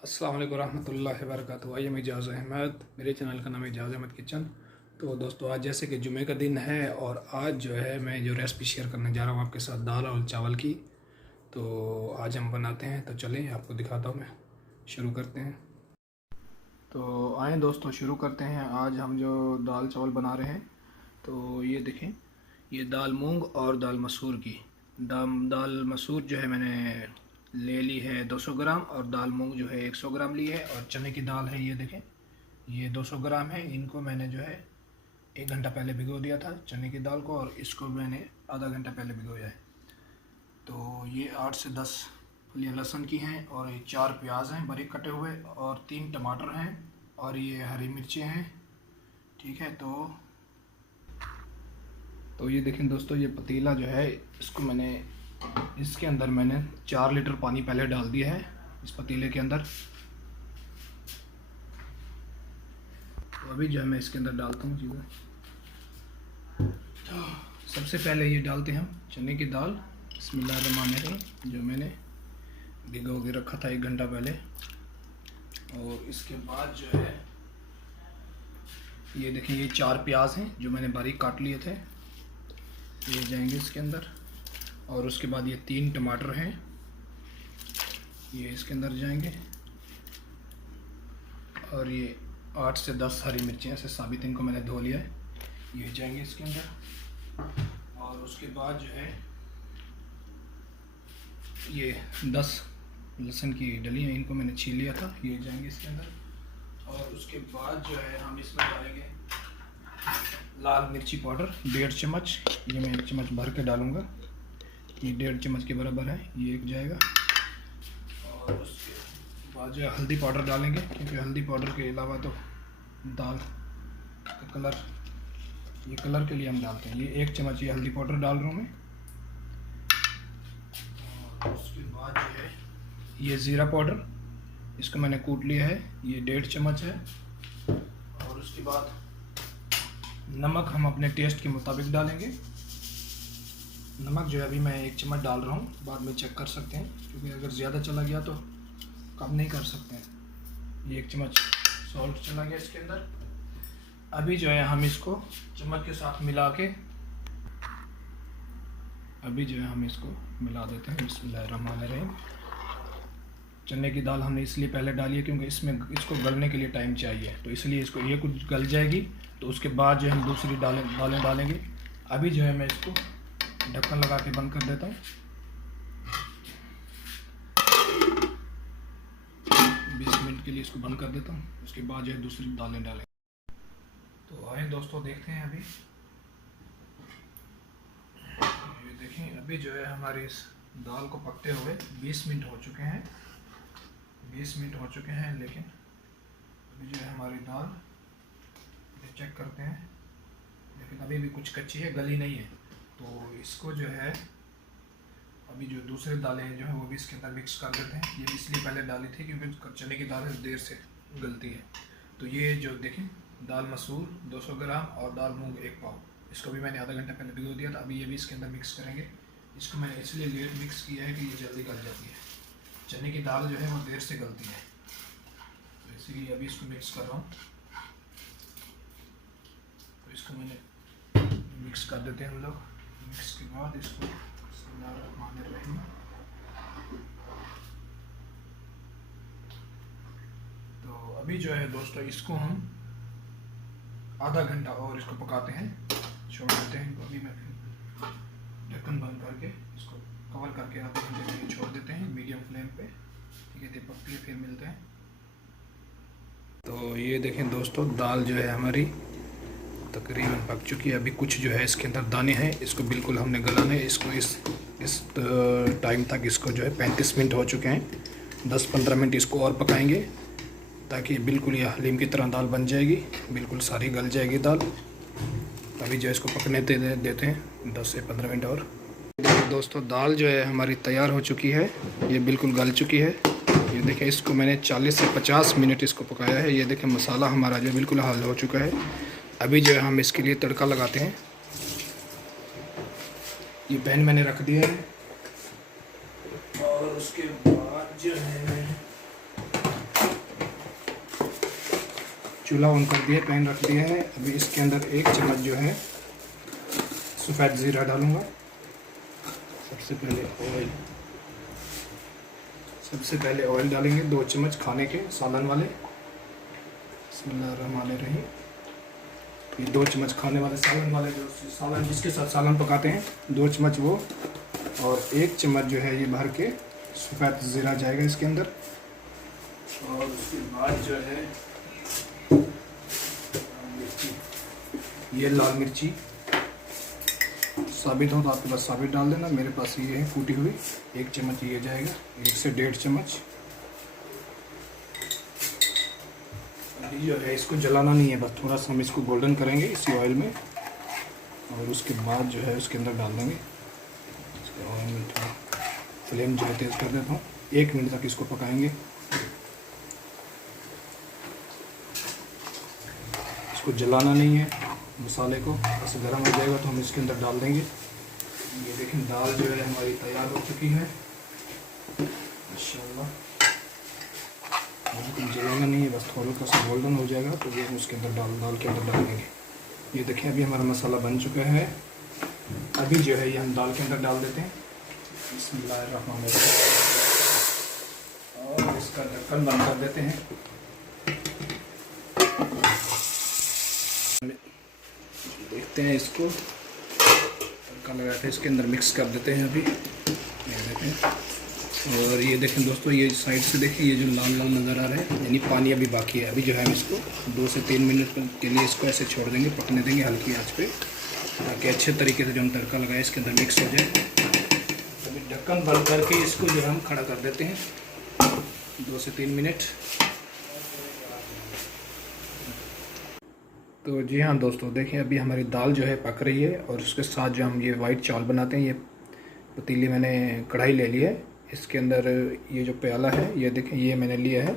अस्सलाम वालेकुम रहमतुल्लाहि व बरकातुहू। आइए मैं एजाज़ अहमद, मेरे चैनल का नाम है एजाज़ अहमद किचन। तो दोस्तों, आज जैसे कि जुमे का दिन है और आज जो है मैं जो रेसिपी शेयर करने जा रहा हूँ आपके साथ दाल और चावल की। तो आज हम बनाते हैं, तो चलें आपको दिखाता हूँ मैं। शुरू करते हैं। तो आए दोस्तों, शुरू करते हैं। आज हम जो दाल चावल बना रहे हैं, तो ये देखें, ये दाल मूंग और दाल मसूर की। दाल मसूर जो है मैंने ले ली है 200 ग्राम, और दाल मूंग जो है 100 ग्राम ली है, और चने की दाल है, ये देखें, ये 200 ग्राम है। इनको मैंने जो है 1 घंटा पहले भिगो दिया था चने की दाल को, और इसको मैंने आधा घंटा पहले भिगोया है। तो ये 8 से 10 फलियाँ लहसुन की हैं, और ये 4 प्याज हैं बारीक कटे हुए, और 3 टमाटर हैं, और ये हरी मिर्चें हैं। ठीक है, तो ये देखें दोस्तों, ये पतीला जो है, इसको मैंने इसके अंदर मैंने 4 लीटर पानी पहले डाल दिया है इस पतीले के अंदर। तो अभी जो है मैं इसके अंदर डालता हूँ चीज़ें। तो सबसे पहले ये डालते हैं हम चने की दाल, बिस्मिल्लाहिर्रहमानिर्रहीम, जो मैंने भिगो के रखा था 1 घंटा पहले। और इसके बाद जो है ये देखें, ये 4 प्याज हैं जो मैंने बारीक काट लिए थे, ये जाएंगे इसके अंदर। और उसके बाद ये 3 टमाटर हैं, ये इसके अंदर जाएंगे। और ये 8 से 10 हरी मिर्चें ऐसे साबित, इनको मैंने धो लिया है, ये जाएंगे इसके अंदर। और उसके बाद जो है ये 10 लहसुन की डलियाँ, इनको मैंने छील लिया था, ये जाएंगे इसके अंदर। और उसके बाद जो है हम इसमें डालेंगे लाल मिर्ची पाउडर 1.5 चम्मच, ये मैं 1 चम्मच भर के डालूँगा, ये 1.5 चम्मच के बराबर है, ये एक जाएगा। और उसके बाद जो है हल्दी पाउडर डालेंगे, क्योंकि हल्दी पाउडर के अलावा तो दाल का कलर, ये कलर के लिए हम डालते हैं। ये 1 चम्मच ये हल्दी पाउडर डाल रहा हूँ मैं। और उसके बाद जो है ये ज़ीरा पाउडर, इसको मैंने कूट लिया है, ये 1.5 चम्मच है। और उसके बाद नमक हम अपने टेस्ट के मुताबिक डालेंगे। नमक जो है अभी मैं 1 चम्मच डाल रहा हूँ, बाद में चेक कर सकते हैं, क्योंकि अगर ज़्यादा चला गया तो कम नहीं कर सकते हैं। ये 1 चम्मच सॉल्ट चला गया इसके अंदर। अभी जो है हम इसको चम्मच के साथ मिला के, अभी जो है हम इसको मिला देते हैं। बिस्मिल्लाहिर्रहमानिर्रहीम। चने की दाल हमने इसलिए पहले डाली है क्योंकि इसमें इसको गलने के लिए टाइम चाहिए, तो इसलिए इसको ये कुछ गल जाएगी, तो उसके बाद जो हम दूसरी दालें डालेंगे। अभी जो है मैं इसको ढक्कन लगा के बंद कर देता हूँ। 20 मिनट के लिए इसको बंद कर देता हूँ, उसके बाद जो है दूसरी दालें डालेंगे। तो आए दोस्तों, देखते हैं। अभी ये देखें, अभी जो है हमारी इस दाल को पकते हुए 20 मिनट हो चुके हैं। 20 मिनट हो चुके हैं, लेकिन अभी जो है हमारी दाल चेक करते हैं, लेकिन अभी भी कुछ कच्ची है, गली नहीं है। तो इसको जो है अभी जो दूसरी दालें हैं जो है वो भी इसके अंदर मिक्स कर देते हैं। ये इसलिए पहले डाली थी क्योंकि चने की दाल देर से गलती है। तो ये जो देखें, दाल मसूर 200 ग्राम और दाल मूंग 1 पाव, इसको भी मैंने आधा घंटा पहले भिगो दिया था। अभी ये भी इसके अंदर मिक्स करेंगे। इसको मैंने इसलिए लेट मिक्स किया है कि ये जल्दी गल जाती है। चने की दाल जो है वो देर से गलती है, तो इसीलिए अभी इसको मिक्स कर रहा हूँ। तो इसको मैंने मिक्स कर देते हैं हम लोग। मिक्स के बाद इसको बिस्मिल्लाहिर्रहमानिर्रहीम। तो अभी जो है दोस्तों, इसको हम आधा घंटा और इसको पकाते हैं, छोड़ देते हैं इनको। अभी मैं ढक्कन बंद करके इसको कवर करके आधे घंटे के लिए छोड़ देते हैं मीडियम फ्लेम पे। ठीक है, तो पकती है, फिर मिलते हैं। तो ये देखें दोस्तों, दाल जो है हमारी तकरीबन पक चुकी है। अभी कुछ जो है इसके अंदर दाने हैं, इसको बिल्कुल हमने गलाना है। इसको इस टाइम तक इसको जो है 35 मिनट हो चुके हैं। 10-15 मिनट इसको और पकाएंगे, ताकि बिल्कुल ये हलीम की तरह दाल बन जाएगी, बिल्कुल सारी गल जाएगी दाल। अभी जो है इसको पकने देते हैं 10 से 15 मिनट और। दोस्तों, दाल जो है हमारी तैयार हो चुकी है, ये बिल्कुल गल चुकी है। ये देखें, इसको मैंने 40 से 50 मिनट इसको पकाया है। ये देखें, मसाला हमारा जो बिल्कुल हल हो चुका है। अभी जो है हम इसके लिए तड़का लगाते हैं। ये पैन मैंने रख दिया है, और उसके बाद जो है चूल्हा ऑन कर दिया, पैन रख दिया है। अभी इसके अंदर 1 चम्मच जो है सफ़ेद ज़ीरा डालूँगा। सबसे पहले ऑयल डालेंगे 2 चम्मच खाने के सालन वाले। बिस्मिल्लाहिर्रहमानिर्रहीम। ये 2 चम्मच खाने वाले सालन वाले, जो सालन जिसके साथ सालन पकाते हैं, 2 चम्मच वो, और 1 चम्मच जो है ये भर के सफ़ेद ज़ीरा जाएगा इसके अंदर। और उसके बाद जो है ये लाल मिर्ची साबित हो तो आपके पास साबित डाल देना, मेरे पास ये है कूटी हुई। 1 चम्मच ये जाएगा, 1 से 1.5 चम्मच। अभी जो है इसको जलाना नहीं है, बस थोड़ा सा हम इसको गोल्डन करेंगे इसी ऑयल में, और उसके बाद जो है उसके अंदर डाल देंगे। इसके ऑयल में थोड़ा फ्लेम जो है तेज़ कर देता हूँ, 1 मिनट तक इसको पकाएंगे। इसको जलाना नहीं है मसाले को, बस गर्म हो जाएगा तो हम इसके अंदर डाल देंगे। ये देखें दाल जो है हमारी तैयार हो चुकी है माशाल्लाह। बिल्कुल जलाना नहीं है, बस थोड़ा सा गोल्डन हो जाएगा तो ये उसके अंदर दाल के अंदर डाल देंगे। ये देखें अभी हमारा मसाला बन चुका है। अभी जो है ये हम दाल के अंदर डाल देते हैं। बिस्मिल्लाहिर्रहमानिर्रहीम। और इसका ढक्कन बंद कर देते हैं। देखते हैं इसको, तड़का लगा के इसके अंदर मिक्स कर देते हैं अभी। ये देखें, और ये देखें दोस्तों, ये साइड से देखें, ये जो लाल लाल नज़र आ रहा है, यानी पानी अभी बाकी है। अभी जो है हम इसको 2 से 3 मिनट के लिए इसको ऐसे छोड़ देंगे, पकने देंगे हल्की आंच पे, ताकि अच्छे तरीके से जो हम तड़का लगाए इसके अंदर मिक्स हो जाए। अभी ढक्कन बंद करके इसको जो है हम खड़ा कर देते हैं 2 से 3 मिनट। तो जी हाँ दोस्तों, देखें अभी हमारी दाल जो है पक रही है, और उसके साथ जो हम ये वाइट चावल बनाते हैं, ये पतीली मैंने कढ़ाई ले ली है। इसके अंदर ये जो प्याला है, ये देखें, ये मैंने लिया है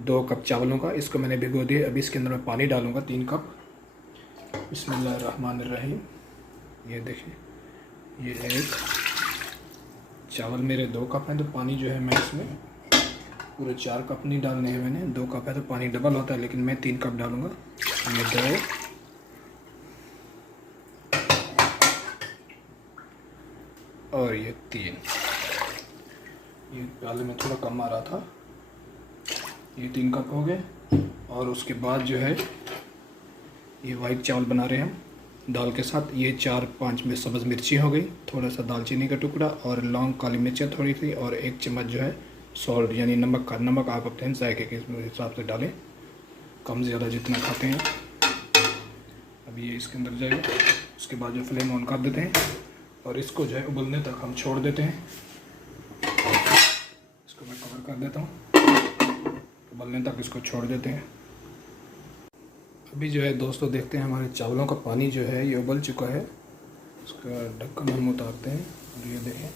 2 कप चावलों का। इसको मैंने भिगो दिया। अभी इसके अंदर मैं पानी डालूँगा 3 कप। बिस्मिल्लाहिर्रहमानिर्रहीम। ये देखें, ये एक चावल मेरे 2 कप हैं, तो पानी जो है मैं इसमें पूरे 4 कप नहीं डालने हैं मैंने। 2 कप है तो पानी डबल होता है, लेकिन मैं 3 कप डालूँगा। ये 2 और ये 3। ये प्याले में थोड़ा कम आ रहा था। ये 3 कप हो गए। और उसके बाद जो है ये वाइट चावल बना रहे हैं हम दाल के साथ। ये 4-5 में सब्ज़ मिर्ची हो गई, थोड़ा सा दालचीनी का टुकड़ा, और लौंग काली मिर्चें थोड़ी सी, और 1 चम्मच जो है सॉल्ट यानी नमक का। नमक आप अपने जायके के हिसाब से डालें, कम ज़्यादा जितना खाते हैं। अभी ये इसके अंदर जाएगा। उसके बाद जो फ्लेम ऑन कर देते हैं, और इसको जो है उबलने तक हम छोड़ देते हैं। इसको मैं कवर कर देता हूँ, उबलने तक इसको छोड़ देते हैं। अभी जो है दोस्तों देखते हैं हमारे चावलों का पानी जो है ये उबल चुका है। इसका ढक्कन हम उतारते हैं, और ये देखें,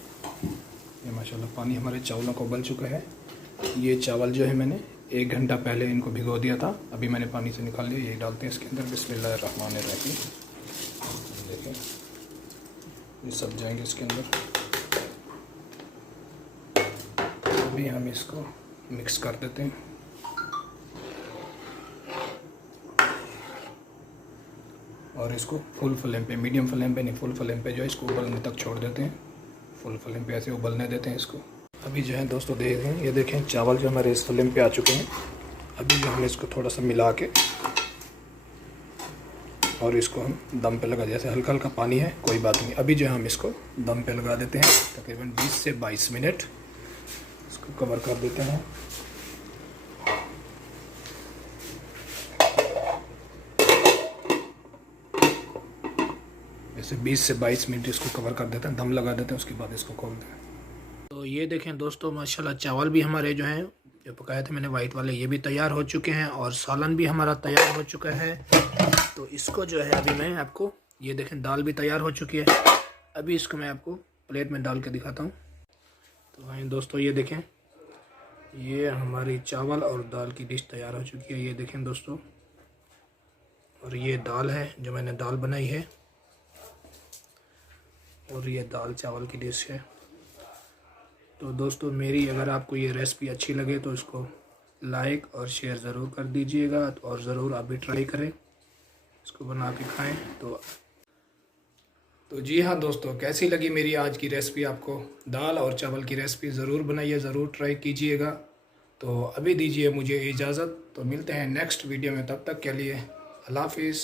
ये माशाल्लाह पानी हमारे चावलों का उबल चुका है। ये चावल जो है मैंने 1 घंटा पहले इनको भिगो दिया था, अभी मैंने पानी से निकाल लिया। ये डालते हैं इसके अंदर। बिस्मिल्लाहिर्रहमानिर्रहीम। देखें, ये सब जाएंगे इसके अंदर। अभी हम इसको मिक्स कर देते हैं, और इसको फुल फ्लेम पे, मीडियम फ्लेम पे नहीं, फुल फ्लेम पे जो है इसको उबलने तक छोड़ देते हैं। फुल फ्लेम पे ऐसे उबलने देते हैं इसको। अभी जो है दोस्तों देखें, ये देखें चावल जो हमारे इस फ्लेम पे आ चुके हैं। अभी जो हम इसको थोड़ा सा मिला के, और इसको हम दम पे लगा, जैसे हल्का हल्का पानी है कोई बात नहीं। अभी जो हम इसको दम पे लगा देते हैं, तकरीबन 20 से 22 मिनट इसको कवर कर देते हैं। ऐसे 20 से 22 मिनट इसको कवर कर देते हैं, दम लगा देते हैं, उसके बाद इसको खोलते हैं। तो ये देखें दोस्तों, माशाल्लाह चावल भी हमारे जो हैं, जो पकाए थे मैंने वाइट वाले, ये भी तैयार हो चुके हैं, और सालन भी हमारा तैयार हो चुका है। तो इसको जो है अभी मैं आपको, ये देखें दाल भी तैयार हो चुकी है। अभी इसको मैं आपको प्लेट में डाल के दिखाता हूँ। तो हाँ दोस्तों, ये देखें, ये हमारी चावल और दाल की डिश तैयार हो चुकी है। ये देखें दोस्तों, और ये दाल है जो मैंने दाल बनाई है, और ये दाल चावल की डिश है। तो दोस्तों मेरी अगर आपको ये रेसिपी अच्छी लगे तो इसको लाइक और शेयर ज़रूर कर दीजिएगा, और ज़रूर आप भी ट्राई करें, इसको बना के खाएँ। तो जी हाँ दोस्तों, कैसी लगी मेरी आज की रेसिपी आपको? दाल और चावल की रेसिपी ज़रूर बनाइए, ज़रूर ट्राई कीजिएगा। तो अभी दीजिए मुझे इजाज़त, तो मिलते हैं नेक्स्ट वीडियो में, तब तक के लिए अल्लाह हाफिज़।